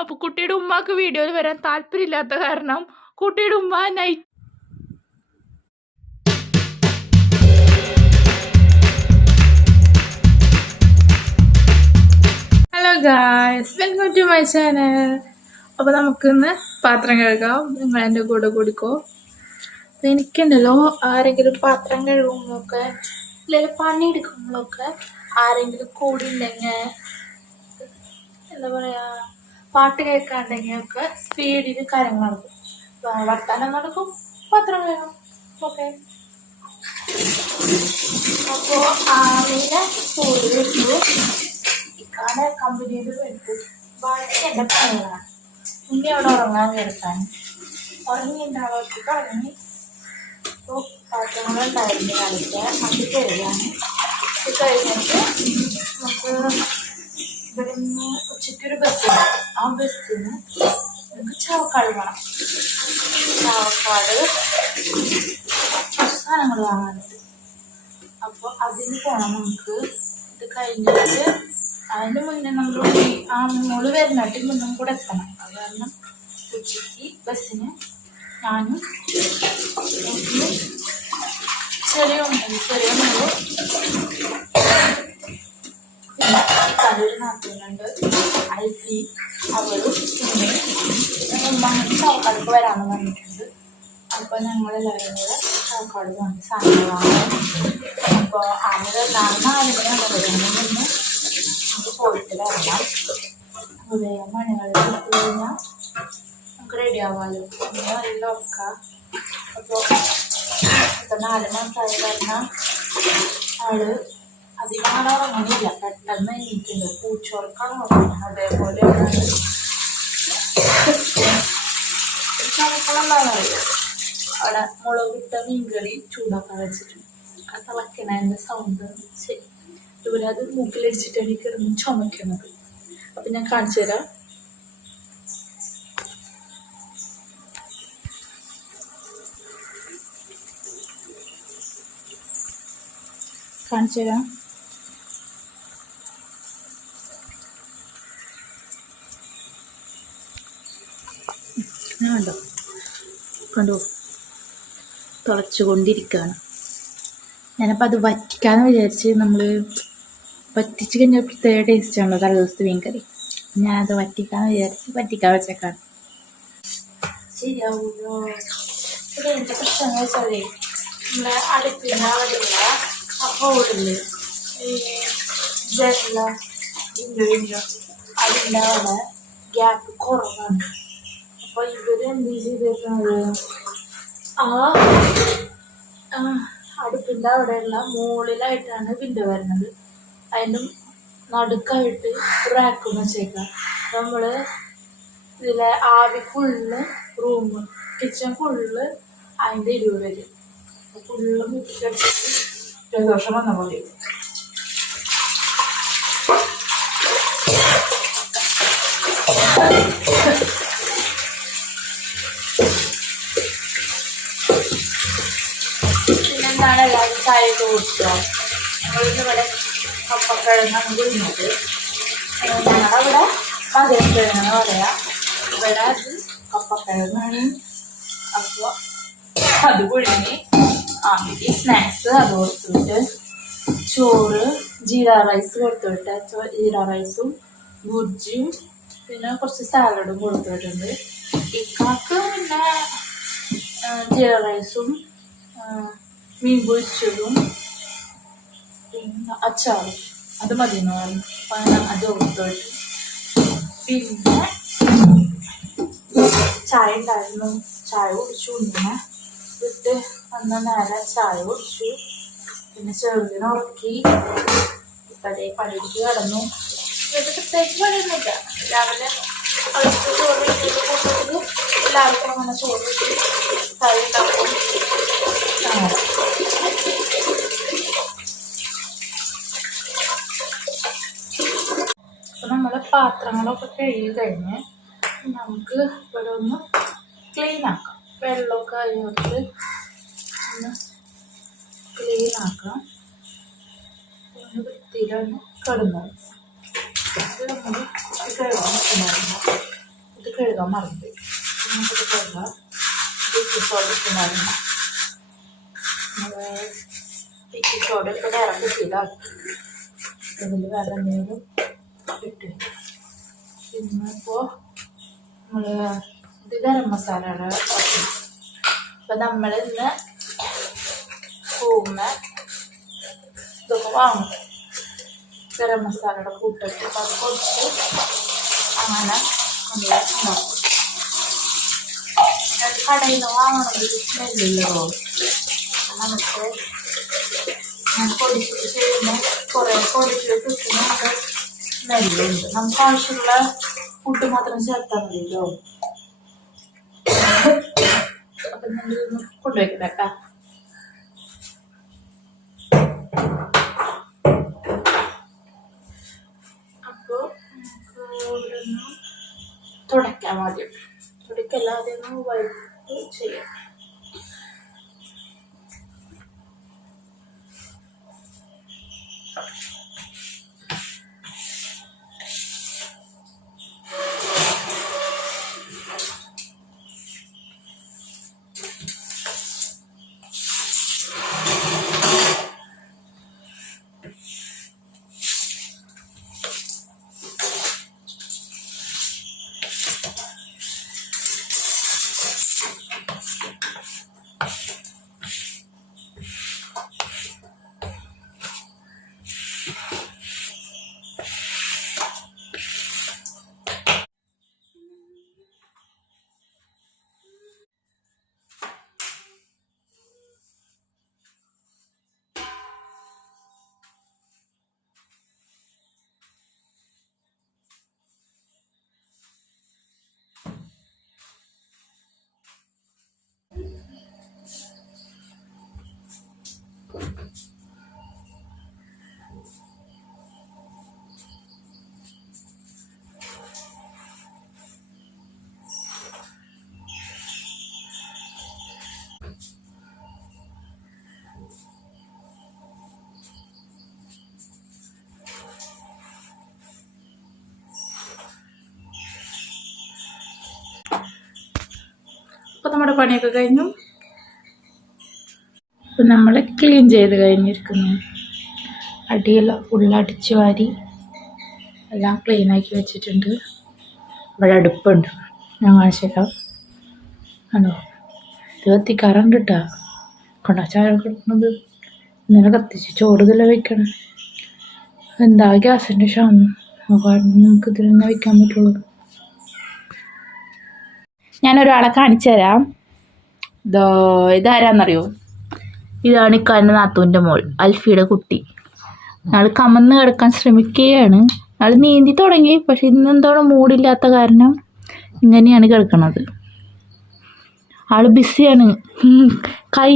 അപ്പോൾ കുട്ടിയുടെ ഉമ്മാക്ക് വീഡിയോയിൽ വരാൻ താല്പര്യമില്ലാത്ത കാരണം കുട്ടിയുടെ ഉമ്മ night. Hello guys, welcome to my channel. അപ്പോൾ നമുക്കിന്ന് പാത്രം കഴുകാം. നിങ്ങൾ എൻ്റെ കൂടെ കൂടിക്കോ. അപ്പോൾ എനിക്കുണ്ടല്ലോ ആരെങ്കിലും പാത്രം കഴുകുമ്പോഴൊക്കെ അല്ലെങ്കിൽ പണിയെടുക്കുമ്പോഴൊക്കെ ആരെങ്കിലും കൂടി ഉണ്ടെങ്കിൽ എന്താ പറയുക, പാട്ട് കേൾക്കാണ്ടെങ്കിൽ ഒക്കെ സ്പീഡിൽ കാര്യങ്ങൾ നടക്കും. വർത്താനം നടക്കും, പാത്രം കഴുകും. ഓക്കെ, അപ്പോൾ ആമീനെ സ്കൂളിൽ വിട്ടു. ഇക്കാടെ കമ്പനിയിൽ വിട്ടു. ബാക്കി എൻ്റെ പണികളാണ്. ഉണ്ണി അവിടെ ഉറങ്ങാൻ കേൾക്കാൻ ഉറങ്ങിണ്ടാവർക്ക് ഉറങ്ങി. അപ്പോൾ പാത്രങ്ങളുണ്ടായിരുന്നു കളിക്കാൻ, അത് കഴുകാൻ. ഇത് കഴിഞ്ഞിട്ട് നമുക്ക് ഇവിടെ നിന്ന് ഉച്ചയ്ക്കൊരു ബസ്സുണ്ട്. ആ ബസ്സിന് നമുക്ക് ചാവക്കാട് വേണം. ചാവക്കാട് കുറച്ച് സാധനങ്ങൾ വാങ്ങാനുണ്ട്. അപ്പോൾ അതിന് പോകണം നമുക്ക്. ഇത് കഴിഞ്ഞിട്ട് അതിന് മുന്നേ നമ്മൾ ആ മോള് വരുന്നിട്ട് മുന്നും കൂടെ എത്തണം. അത് കാരണം ഉച്ചയ്ക്ക് ബസ്സിന് ഞാനും ചെറിയ മോള് പിന്നെ ഇക്കാലൊരു നാട്ടിലുണ്ട് ഐഫി, അവരും ഉമ്മ ചാവക്കാടേക്ക് വരാമെന്ന് പറഞ്ഞിട്ടുണ്ട്. അപ്പോൾ ഞങ്ങളെല്ലാവരും കൂടെ ചാവക്കാട് പോകണം സാധനങ്ങൾ വാങ്ങാൻ. അപ്പോൾ ആദ്യം 4 മണിയാണ് നിന്ന് നമുക്ക് പോയിട്ട് വരണം. വേഗം പണികളിൽ ഇട്ട് കഴിഞ്ഞാൽ നമുക്ക് റെഡി ആവാമല്ലോ. അങ്ങനെ നല്ല ഉറക്കാം. അപ്പോൾ ഇപ്പം 4 മാസമായി കാരണം ആള് അധികം ആളെ ഉറങ്ങുന്നില്ല. പെട്ടെന്ന് എണീറ്റുണ്ട്. പൂച്ചോർക്കാണ് ഉറങ്ങുന്നത്. അതേപോലെയാണ് ചമക്കളെന്താണെന്നറിയോ, അവിടെ മുളകിട്ട മീൻകറി ചൂടാക്കാൻ വെച്ചിട്ടുണ്ട്. ആ തിളക്കണതിൻ്റെ സൗണ്ട് ശരി. ഇതുപോലെ അത് മൂക്കിലടിച്ചിട്ടാണ് ഈ കിടന്ന് ചുമക്കുന്നത്. അപ്പം ഞാൻ കാണിച്ചു തരാം. കാണിച്ചു തരാം. കണ്ടോ കണ്ടോ, തിളച്ചുകൊണ്ടിരിക്കുകയാണ്. ഞാനപ്പോൾ അത് വറ്റിക്കാന്ന് വിചാരിച്ച്. നമ്മൾ വറ്റിച്ച് കഴിഞ്ഞാൽ പ്രത്യേക ടേസ്റ്റാണല്ലോ തലേ ദിവസത്തെ മീൻ കറി. ഞാനത് വറ്റിക്കാന്ന് വിചാരിച്ച് വറ്റിക്കാൻ വെച്ചേക്കാണ്. ശരിയാവുമല്ലോ. പിന്നെ എൻ്റെ പ്രശ്നം എന്ന് വെച്ചാലേ, നമ്മളെ അടുപ്പിൻ്റെ അവിടെയുള്ള ആ ഹോളില്ലേ, ഈ ജനല വിൻഡോ അതിൻ്റെ അവിടെ ഗ്യാപ്പ് കുറവാണ്. അപ്പോൾ ഇവർ എന്ത് ചെയ്തേക്കുന്നത്, ആ അടുപ്പിൻ്റെ അവിടെയുള്ള മുകളിലായിട്ടാണ് വിൻഡോ വരുന്നത്. അതിൻ്റെ നടുക്കായിട്ട് റാക്കും വെച്ചേക്കാം. നമ്മൾ ഇതിലെ ആവി ഫുള്ള് റൂം കിച്ചൺ ഫുള്ള് അതിൻ്റെ ഇരുവ് വരും. ഫുള്ള് മുക്കിയടിച്ചിട്ട് ജലദോഷം വന്ന പോലെ. പിന്നെന്താണ് എല്ലാവരും ചായയൊക്കെ കുടിച്ചോ? ഞങ്ങളിന്ന് ഇവിടെ കപ്പക്കിഴങ്ങാണ് കുഴിഞ്ഞത്. ഞങ്ങളവിടെ മധുരക്കിഴങ്ങെന്ന് പറയാം. ഇവിടെ അത് കപ്പക്കിഴങ്ങാണ്. അപ്പോൾ അത് കുഴിഞ്ഞ് ഈ സ്നാക്സ് അത് കൊടുത്തിട്ട്, ചോറ് ജീര റൈസ് കൊടുത്തുവിട്ട്, ജീര റൈസും ബുജ്ജിയും പിന്നെ കുറച്ച് സാലഡും കൊടുത്തിട്ടുണ്ട്. ഇക്കാക്ക് പിന്നെ ജീര റൈസും മീൻ പൊരിച്ചതും പിന്നെ അച്ചാറും അത് മതി എന്ന് പറഞ്ഞു. അപ്പം അത് കൊടുത്തിട്ട് പിന്നെ ചായ ഉണ്ടായിരുന്നു. ചായ കുടിച്ചു. ഇങ്ങനെ വിട്ട് വന്ന നേരെ ചായ കുടിച്ചു. പിന്നെ ചെറുതിനെ ഉറക്കി ഇപ്പഴേ പണിക്ക് കിടന്നു. ഇത് പ്രത്യേകിച്ച് പണിയൊന്നുമില്ല. രാവിലെ അവർക്ക് ചോറ് കൂട്ടുന്നത് എല്ലാവർക്കും അങ്ങനെ ചോറ് കറി ഉണ്ടാക്കും. അപ്പം നമ്മൾ പാത്രങ്ങളൊക്കെ കഴുകി കഴിഞ്ഞ് നമുക്ക് ഇവിടെ ഒന്ന് ക്ലീൻ ആക്കാം. വെള്ളമൊക്കെ അതിനകത്ത് ഒന്ന് ക്ലീൻ ആക്കാം. ഒന്ന് വൃത്തിയിലൊന്ന് കിടന്നു. ഇത് നമ്മൾ കഴുകാൻ വെച്ചിട്ടുണ്ടായിരുന്നു. കഴുകാൻ മറന്നു. നമുക്ക് കഴുകാം. ബേക്കിംഗ് സോഡ ഇട്ടുണ്ടായിരുന്നു. ബേക്കിംഗ് സോഡ ഇപ്പോൾ വേറെ കുട്ടിയിലാക്കി ഇതിൽ വേറെ എന്തെങ്കിലും ഇട്ട്. പിന്നെ ഇപ്പോൾ നമ്മൾ ഇത് ഗരം മസാലയുടെ അപ്പം നമ്മൾ ഇന്ന് പൂമ ഇതൊക്കെ വാങ്ങും. ഗരം മസാലയുടെ കൂട്ടിട്ട് അത് പൊടിച്ച് അങ്ങനെ നമ്മൾ ഉണ്ടാക്കും. കടയിൽ നിന്ന് വാങ്ങണമെങ്കിൽ സ്മെല്ലോ നമുക്ക് പൊടിച്ചിട്ട് ചെയ്യുമ്പോൾ കുറേ പൊടിച്ചിട്ട് കിട്ടുന്ന സ്മെല്ലുണ്ട്. നമുക്ക് ആവശ്യമുള്ള ഫുഡ് മാത്രം ചേർത്താൽ മതിയല്ലോ. അപ്പം ഞാൻ കൊണ്ടുവയ്ക്കട്ടെ കേട്ടോ. അപ്പോൾ നമുക്ക് ഇവിടെ നിന്ന് തുടയ്ക്കാൻ ആദ്യം തുടയ്ക്കല്ലാതെ ഒന്ന് വൈകിട്ട് ചെയ്യാം. അപ്പോൾ നമ്മുടെ പണിയൊക്കെ കഴിഞ്ഞു. അപ്പോൾ നമ്മൾ ക്ലീൻ ചെയ്ത് കഴിഞ്ഞിരിക്കുന്നു. അടിയെല്ലാം ഉള്ളടിച്ച് വാരി എല്ലാം ക്ലീനാക്കി വെച്ചിട്ടുണ്ട്. ഇവിടെ അടുപ്പുണ്ട്, ഞാൻ കാണിച്ചേക്കാം. ആണോ ഇത് കത്തിക്കാറുണ്ട് കേട്ടോ. കൊണ്ടാ ചായ കിടക്കുന്നത് ഇന്നലെ കത്തിച്ച് ചോറുതല വയ്ക്കണം. എന്താ ഗ്യാസിൻ്റെ ക്ഷാമം, കാരണം നമുക്ക് ഇതിൽ തന്നെ വയ്ക്കാൻ പറ്റുള്ളൂ. ഞാനൊരാളെ കാണിച്ചു തരാം. ഇതാരാന്നറിയോ? ഇതാണ് ഇക്കാൻ്റെ നാത്തൂൻ്റെ മോൾ, അൽഫിയുടെ കുട്ടി. ഞങ്ങൾ കമന്ന് കിടക്കാൻ ശ്രമിക്കുകയാണ്. ഞങ്ങൾ നീന്തി തുടങ്ങി, പക്ഷെ ഇന്നെന്തോടെ മൂടില്ലാത്ത കാരണം ഇങ്ങനെയാണ് കിടക്കണത്. ആൾ ബിസിയാണ്. കൈ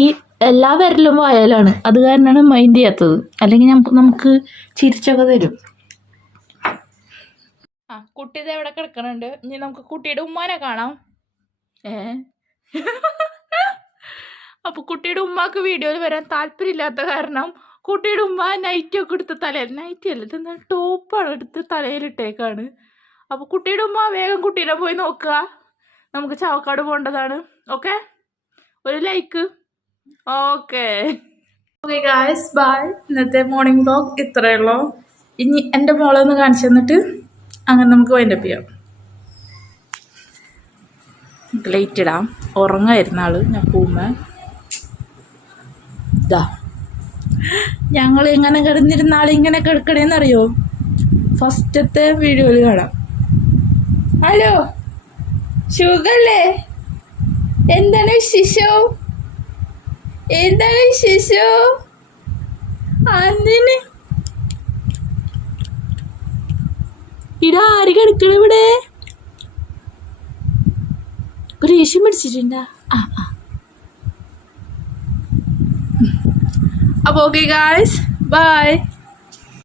എല്ലാ വിരലും വായലാണ്, അത് കാരണമാണ് മൈൻഡ് ചെയ്യാത്തത്. അല്ലെങ്കിൽ നമുക്ക് ചിരിച്ചൊക്കെ തരും. കുട്ടി ഇത് എവിടെ കിടക്കണുണ്ട്. ഇനി നമുക്ക് കുട്ടിയുടെ ഉമ്മാനെ കാണാം. അപ്പോൾ കുട്ടിയുടെ ഉമ്മാക്ക് വീഡിയോയിൽ വരാൻ താല്പര്യമില്ലാത്ത കാരണം കുട്ടിയുടെ ഉമ്മ നൈറ്റിയൊക്കെ എടുത്ത് തലയിൽ, നൈറ്റി അല്ല ഇതെന്താ ടോപ്പാണ് എടുത്ത് തലയിലിട്ടേക്കാണ്. അപ്പോൾ കുട്ടിയുടെ ഉമ്മ വേഗം കുട്ടീനെ പോയി നോക്കുക. നമുക്ക് ചാവക്കാട് പോകേണ്ടതാണ്. ഓക്കെ, ഒരു ലൈക്ക്. Okay guys, bye. ഇന്നത്തെ മോർണിംഗ് വ്ലോഗ് ഇത്രയേ ഉള്ളൂ. ഇനി എൻ്റെ മോളെ ഒന്ന് കാണിച്ചു തന്നിട്ട് അങ്ങനെ നമുക്ക് വൈൻഡപ്പ് ചെയ്യാം. ലൈറ്റ് ഇടാം. ഉറങ്ങായിരുന്ന ആള് ഞാൻ പൂമ്മ. ഇതാ ഞങ്ങൾ ഇങ്ങനെ കിടന്നിരുന്ന ആളിങ്ങനെ കിടക്കണേന്നറിയോ? ഫസ്റ്റത്തെ വീഡിയോയിൽ കാണാം. ഹലോ, സുഖല്ലേ? എന്താണ് വിശേഷം? എന്താണ് വിശേഷം? അതിന് ഇടാ ആര് കിടക്കണം ഇവിടെ? ഒരു ദേഷ്യം പിടിച്ചിട്ടുണ്ടാ? അപ്പോൾ ഓക്കെ ഗായ്സ്, ബൈ.